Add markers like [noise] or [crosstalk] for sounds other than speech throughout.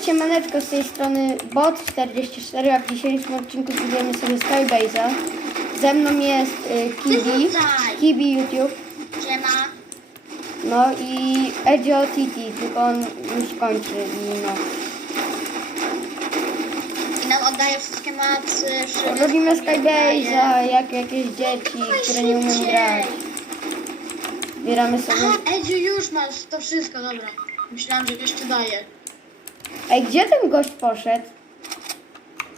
Cześć, siemaneczko z tej strony Bot44, a w dzisiejszym odcinku budujemy sobie Skybase'a. Ze mną jest y, Kibi. Kibi YouTube, Siema. no i Edzio Titi, tylko on już kończy i no. I nam oddaje wszystkie macy. wszystko Robimy. Skybase'a jak jakieś dzieci, które nie umieją szybciej. grać. Zbieramy sobie... Aha, Edziu, już masz to wszystko, dobra. Myślałam, że jeszcze daje. Ej, gdzie ten gość poszedł?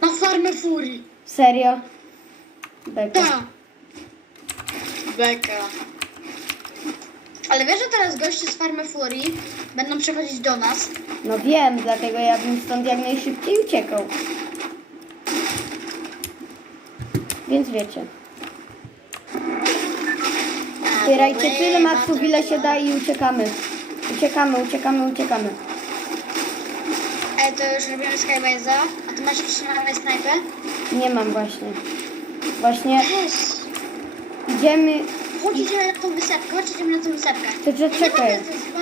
Na farmę furii. Serio? Beka. Ta. Beka. Ale wiesz, że teraz goście z farmy furii będą przychodzić do nas? No wiem, dlatego ja bym stąd jak najszybciej uciekał. Więc wiecie. Zbierajcie tyle maksów, ile się da i uciekamy. Uciekamy, uciekamy, uciekamy. Ej, to już robimy Skybase'a. A ty masz przynajmniej snajpę? Nie mam właśnie. Właśnie Też. idziemy... Chodź, idziemy na tą wysepkę, chodź, idziemy na tą wysepkę. To zaczekaj.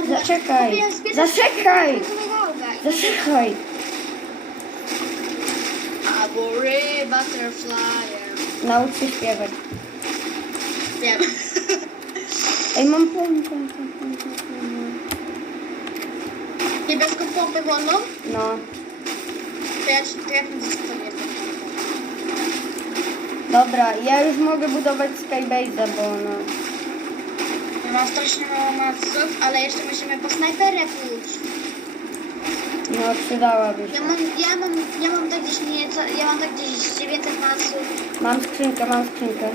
Zaczekaj. Zaczekaj. Zaczekaj. Abory butterflyer. Naucz się śpiewać. Wiem. Ej, mam pompę. pompę, pompę, pompę. Niebieską pompę wolną? No. To ja, ci- to ja bym. Dobra, ja już mogę budować Skybase'a, bo no... Ja mam strasznie mało maców, ale jeszcze musimy po snajperę pójść. No, przydałaby się. Ja mam, ja mam, ja mam tak gdzieś nieco, ja mam tak gdzieś 900 maców. Mam skrzynkę, mam skrzynkę.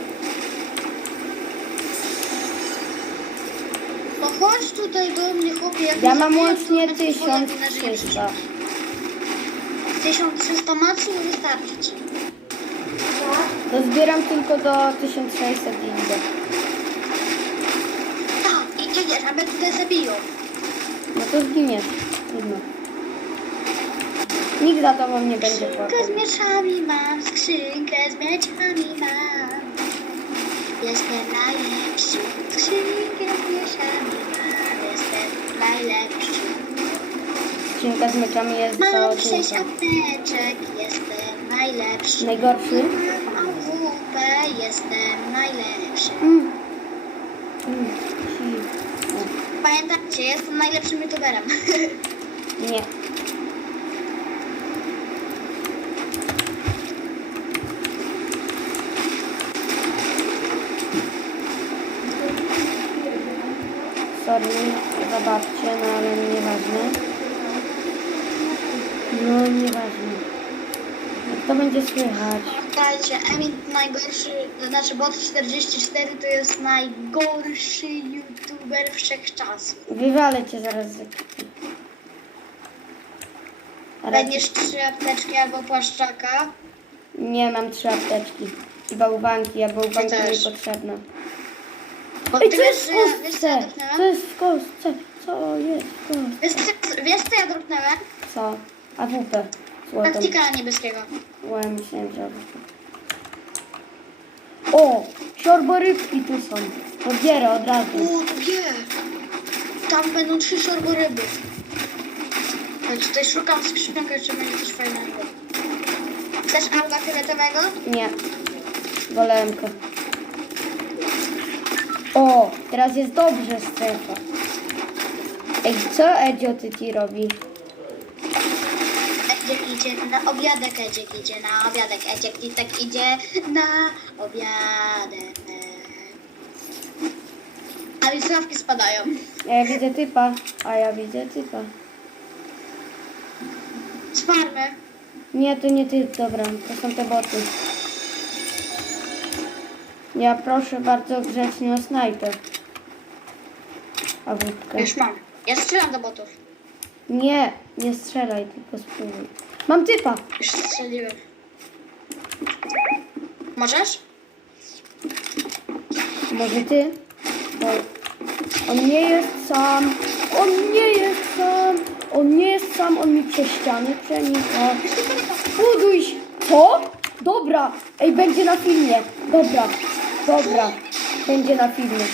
Chodź tutaj do mnie, chłopie. Jak Ja mam łącznie to będzie woda, nie nażyjesz. 1300. 1300 maców wystarczy ci. To zbieram tylko do 1600 i idę. Tak, i idziesz, a mnie tutaj zabiją. No to zginiesz. Trudno. Nikt za tobą nie będzie Skrzynkę płakał. z mieczami mam, skrzynkę z mieczami mam. Jestem najlepszy. Skrzynkę z mieczami mam, jestem najlepszy. Skrzynka z meczami jest Mam do sześć odcinka. apteczek, jestem najlepszy. Najgorszy? Mam AWP, jestem najlepszy. Mm. Mm. ci. Pamiętajcie, jestem najlepszym youtuberem. O, Sorry, zobaczcie, no ale nieważne. No nieważne. Jak to będzie słychać? Pamiętajcie, Emil najgorszy, to znaczy bot 44 to jest najgorszy youtuber wszechczasów. Wywalę cię zaraz z ekipy. Będziesz trzy apteczki albo płaszczaka. nie mam trzy apteczki. I bałwanki, a bałwanki też. niepotrzebna. Bo Ej, ty co wiesz, jest że w ja, wiesz co ja kostce? Co jest w kostce? Co jest w kostce? Wiesz, co- wiesz co ja dropnęłam? Co? AWP. Złotą. Taktika niebieskiego. Ła, myślałem, że AWP. O! Siorborybki tu są. Pobierę od razu. O, to wie. Tam będą trzy szorboryby. Ja tutaj szukam skrzynkę, czy będzie coś fajnego. Chcesz alga fioletowego? Nie. Golemkę. O! Teraz jest dobrze strefa. Ej, co Edzio Tyci robi? Edziek idzie na obiadek, Edziek idzie na obiadek, Edziek tak idzie na obiadek. A mi sławki spadają. Ja widzę typa, a ja widzę typa. Z farmy. Nie, to nie ty, dobra, to są te boty. Ja proszę bardzo grzecznie o snajper. A wódkę. Już mam. Ja strzelam do botów. Nie, nie strzelaj, tylko spróbuj. Mam typa! Już strzeliłem. Możesz? Może ty? Bo on nie jest sam. On nie jest sam. On nie jest sam, on mi przez ściany przenika. Buduj się. Co? Dobra. Ej, będzie na filmie. Dobra. Dobra. Będzie na filmie.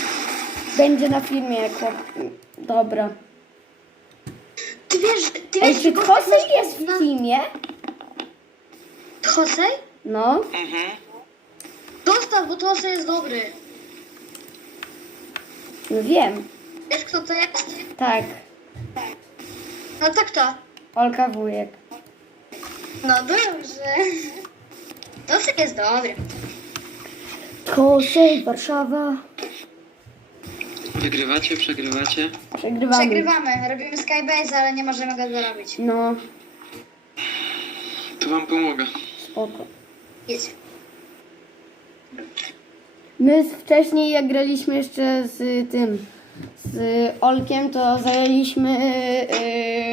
Będzie na filmie, chłop. Dobra. Ty wiesz, ty Ej, wiesz, czy że Kosej Gostek jest w teamie? Kosej? No, Mhm. Dostaw, bo Kosej jest dobry. no wiem. Wiesz kto to jest? Tak, No tak to. Olka Wujek. No dobrze. [laughs] Kosej jest dobry. Kosej, Warszawa. Wygrywacie, przegrywacie? Przegrywamy. Przegrywamy, robimy Skybase, ale nie możemy go zarobić. No, To wam pomogę. spoko. Jest. My wcześniej, jak graliśmy jeszcze z tym, z Olkiem, to zajęliśmy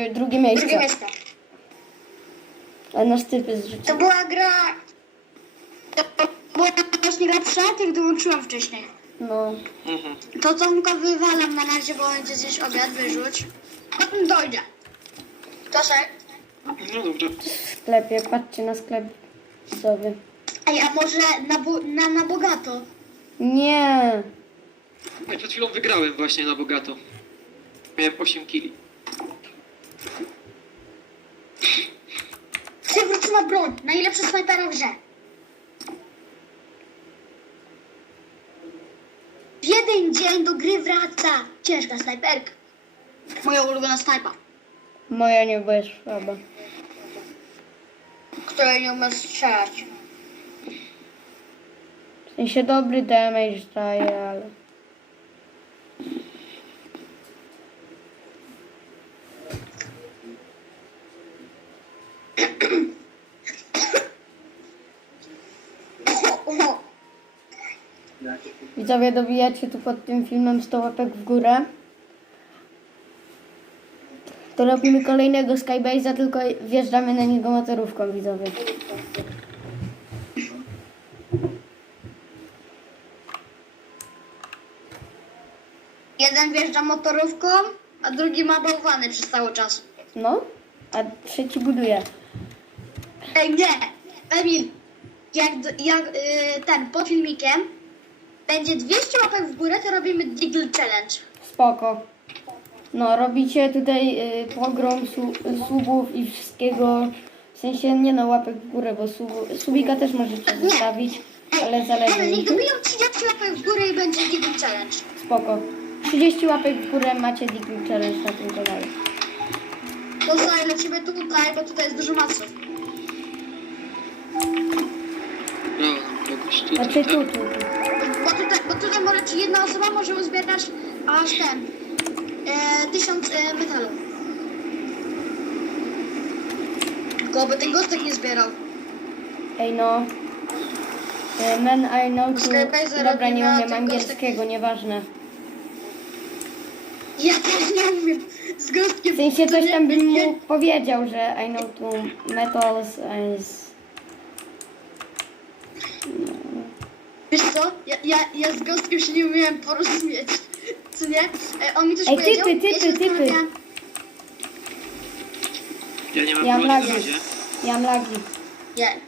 yy, drugie miejsce. Drugie miejsce. A nasz typ jest To życie. była gra... To była właśnie lepsza, jak dołączyłam wcześniej. No, Mhm. To Tomka wywalam na razie, bo będzie gdzieś obiad, wyrzuć. Potem dojdzie. Tosek? No dobra. w sklepie, patrzcie na sklep widzowie. Ej, a może na, bo, na, na bogato? Nie, Ja przed chwilą wygrałem właśnie na bogato. Miałem 8 kili. Przywróć na broń, najlepszy snajpera w grze. W jeden dzień do gry wraca ciężka snajperka. Moja ulubiona snajpa, moja nie, bo jest słaba. której nie umiem strzelać. W sensie dobry damage daje, ale... [clears throat] O, Widzowie, dobijacie tu pod tym filmem 100 łapek w górę. To robimy kolejnego Skybase'a, tylko wjeżdżamy na niego motorówką, widzowie. Jeden wjeżdża motorówką, a drugi ma bałwany przez cały czas. No, a trzeci buduje. Ej, nie! Emil, jak, jak y, ten, pod filmikiem będzie 200 łapek w górę, to robimy Diggle Challenge. Spoko. No, robicie tutaj y, pogrom su, subów i wszystkiego. W sensie nie no, łapek w górę, bo subu, subika też możecie zostawić, ale zależy Emil, mi. niech dobiją 30 łapek w górę i będzie Diggle Challenge. Spoko. 30 łapek w górę macie Diggle Challenge na tym kanale. Poznaj, lecimy tutaj, bo tutaj jest dużo maców. Brawo nam kogoś tutaj. Znaczy tu, tak? tu, tu. Tutaj, może ci jedna osoba może uzbierać aż ten, e, tysiąc e, metalu. Tylko by ten gostek nie zbierał. Ej no. E, Man I know to... Skype'a Dobra, nie umiem angielskiego, nieważne. Ja też nie umiem z gostkiem. W sensie coś tam bym mu powiedział, że I know to metals is... Wiesz co? Ja, ja, ja z gostkiem się nie umiałem porozumieć. Co nie? E, on mi coś Ej, powiedział. typy, ja się typy, zastanawiałam. Ja nie mam Ja mam broni na razie. Ja mam lagi. Nie.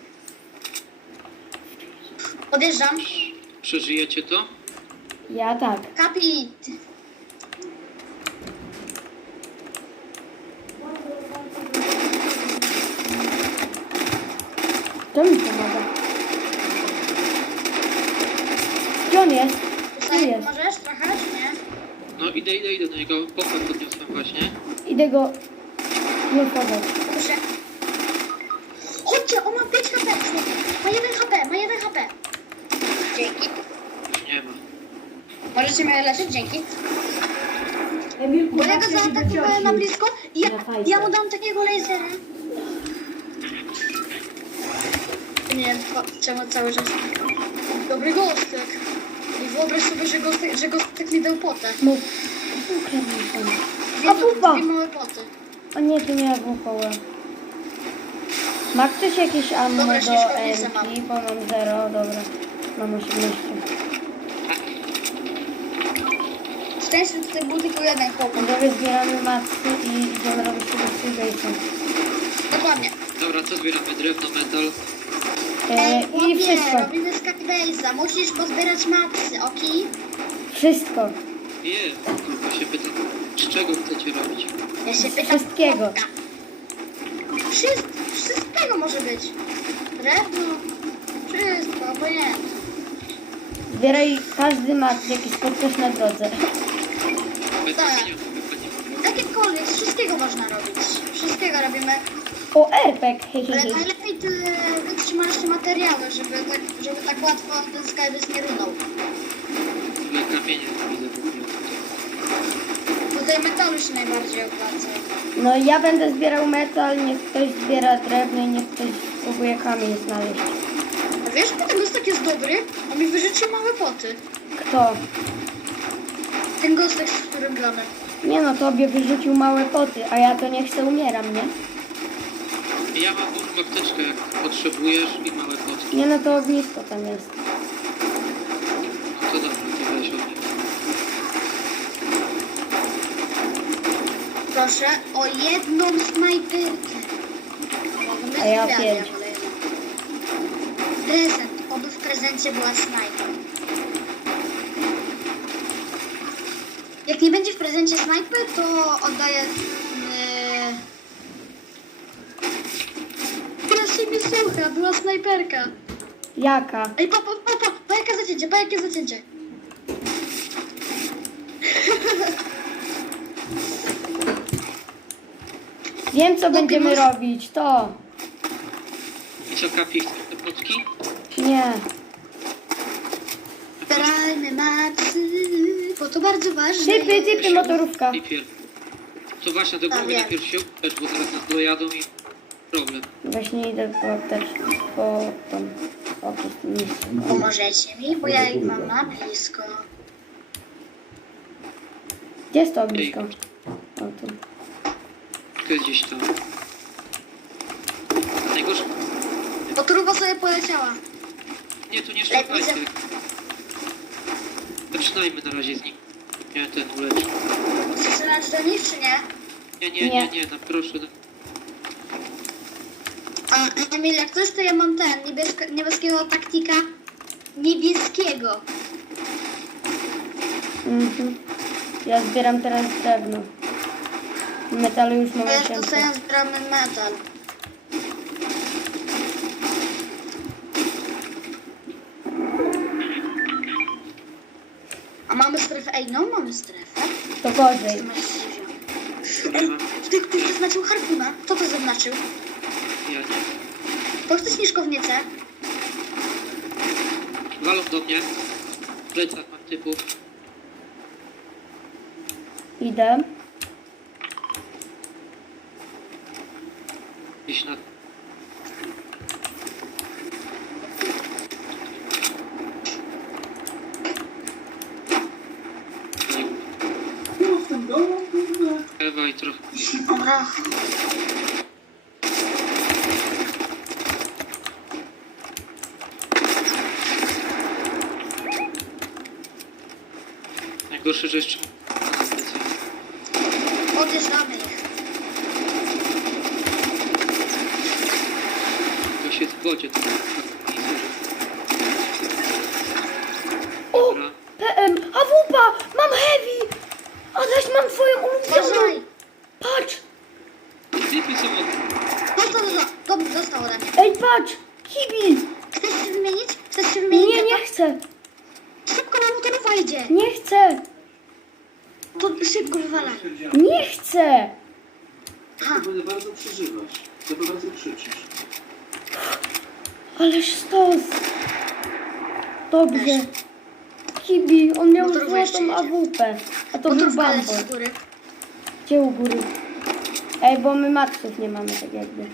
Podjeżdżam. Przeżyjecie to? Ja tak. Kapit. To mi pomaga. Gdzie on jest? Tu Tutaj jest. możesz trochę, czy nie? No idę, idę, idę do niego. Pokład podniosłem właśnie. Idę go blokować. Proszę. Chodźcie, on ma 5 HP. Ma 1 HP, ma 1 HP. Dzięki. Już nie ma. Możecie mnie leczyć, dzięki. Emilku, Bo ja go zaatakowałem na blisko i ja, Na fajce. ja mu dam takiego lasera. Nie wiem po- czemu cały czas. Dobry gostek. I wyobraź sobie, że gostek, że gostek mi dał potę. Tam. Dwie, A pupa! dwie małe poty. O nie, tu miała wukołę. Ma ktoś jakieś ammo Dobra, do śnieżkownicę Enki? Bo mam zero, dobra. Mam 18. Szczęście tutaj był tylko jeden chłopak. Widzowie zbieramy macy i idziemy robić sobie freebase'a. Dokładnie. Dobra, co zbieramy? Drewno, metal. E, Ej, I chłopie, wszystko. robimy Skybase'a. Musisz pozbierać maksy, okej? Wszystko. Nie, tylko się pytam. Z czego chcecie robić? Ja się pytam. Wszystkiego. chłopka. Wszyst, wszystkiego może być. Drewno, wszystko, obojętnie. Zbieraj każdy mat, jaki spotkasz na drodze. Bez Tak. nie. Jakiekolwiek, z wszystkiego można robić. Wszystkiego robimy. O, RPG, hej, hej, Ale hej. najlepiej ty wytrzymasz te materiały, żeby tak, żeby tak łatwo ten skarbec nie runął. Tyle kamienia widzę w ogóle tutaj. Metalu się najbardziej opłaca. No ja będę zbierał metal, niech ktoś zbiera drewno i niech ktoś spróbuje kamień znaleźć. A wiesz, że ten gostek jest dobry? On mi wyżyczył małe poty. Kto? Ten gostek, z którym gramy. Nie no, tobie wyrzucił małe poty, a ja to nie chcę, umieram, nie? Ja mam dużą apteczkę, jak potrzebujesz i małe potki. Nie no, to ognisko tam jest. No to dobra, to weź. Proszę o jedną snajperkę. A ja pięć. Prezent. Oby w prezencie była snajper. Jak nie będzie w prezencie snajper, to oddaję... Yy... Teraz się mnie słucha, była snajperka. Jaka? Ej, pa, pa, pa, pa, pa jakie zacięcie, pa jakie zacięcie. Wiem, co będziemy masz- robić, to. I co, Kapi, te potki? Nie. Zbierajmy macy, bo to bardzo ważne. Typy, typy, motorówka. To właśnie do A, głowy wiem. najpierw się upesz, bo teraz nas dojadą i. Właśnie idę po też po tą. O, przez tym miejscu. Pomożecie mi, bo ja ich mam na blisko. Gdzie jest to ognisko? O, tu. To jest gdzieś tam. Najgorsze... Motorówka sobie poleciała. Nie, to nie Lepiej szukajcie. za- Zaczynajmy na razie z nim. Nie, ten uleczy. Chcesz strzelać do nich, czy nie? Nie, nie, nie, Nie. nie, no proszę. No. A Emil, jak coś, to ja mam ten, niebiesko, niebieskiego taktika. Niebieskiego. Mhm. Ja zbieram teraz drewno. Metalu już mam ja to 800. sobie zbieramy metal. A mamy strefę? Ej, no mamy strefę. To gorzej. Co tutaj ktoś zaznaczył harpuna. Kto to zaznaczył? To chce śnieżkownicę. Walą do mnie. Plecak mam typów. Idę. Gdzieś na... Ewa i trochę. Dobra. Najgorsze, że jeszcze... Odjeżdżamy ich. To się w wodzie. To... O! Dobra. PM! AWP! Mam heavy! Adaś, mam twoją ulubioną! Uważaj. Patrz! Typy są od... Dostał, dostał. Dobrze, dostał ode mnie. Ej, patrz! Hibi! Chcesz się wymienić? Chcesz się wymienić? Nie, nie chcę! Szybko na motorówka idzie. Nie chcę! To szybko wywalaj. Nie chcę! Aha. Bardzo przeżywasz. Za bardzo krzyczysz. Ależ stos! Dobrze. Hibi, on miał jeszcze złotą jedzie. AWP. A to był Motorówka leci bambol. z góry. Gdzie u góry? Ej, bo my maksów nie mamy tak jakby.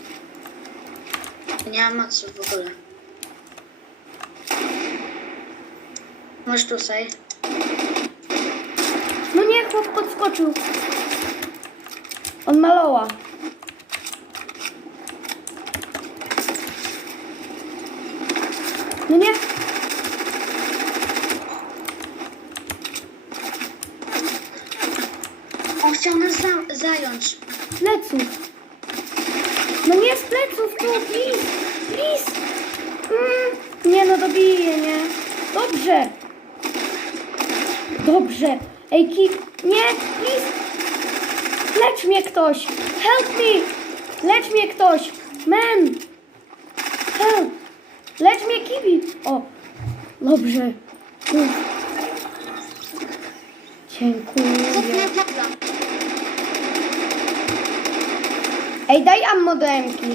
Nie mam maców w ogóle. Masz tutaj. No nie, chłop podskoczył. On maloła. No nie, On chciał nas za zająć. pleców. No nie z pleców, tu, please, please. Mm, nie no, dobiję, nie. Dobrze. Dobrze. Ej, ki... Nie, please. Lecz mnie ktoś! Help me! Lecz mnie ktoś! Man! Kibi! O! Dobrze. Uff. Dziękuję. Ej, daj ammo do Emki.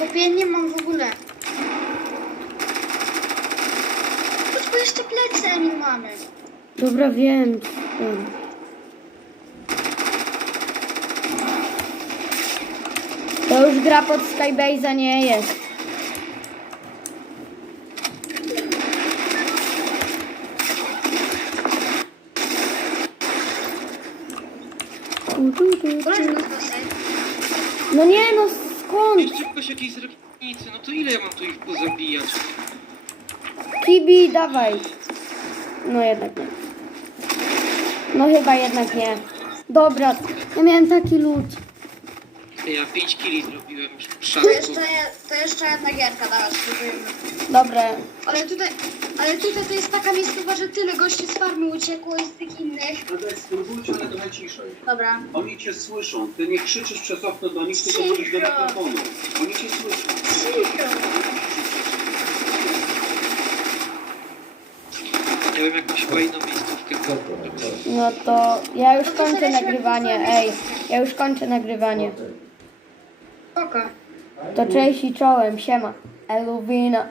Kupię nie mam w ogóle. Chodź, bo jeszcze plecy Emil mamy. Dobra, wiem. wiem. To już gra pod Skybase'a nie jest. No nie no, skąd? Jakoś jakiejś zrywnicy, no to ile ja mam tu ich pozabijać? Kibi, dawaj. No jednak nie. No chyba jednak nie. Dobra, ja miałem taki lód. Ja 5 kili zrobiłem To jeszcze, to jeszcze jedna gierka, dawaj, spróbujemy. Dobra, Ale tutaj, ale tutaj to jest taka miejscowa, że tyle gości z farmy uciekło i z tych innych. Adaś, spróbujcie, ale trochę ciszej. Dobra. Oni cię słyszą. Ty nie krzyczysz przez okno do nich, tylko mówisz do Cicho. mikrofonu. Oni cię słyszą. Cicho. Ja bym jakąś fajną miejscówkę. no to ja już No kończę nagrywanie. Ej, ja już kończę nagrywanie. Spoko. To cześć i czołem, siema. Eluwina.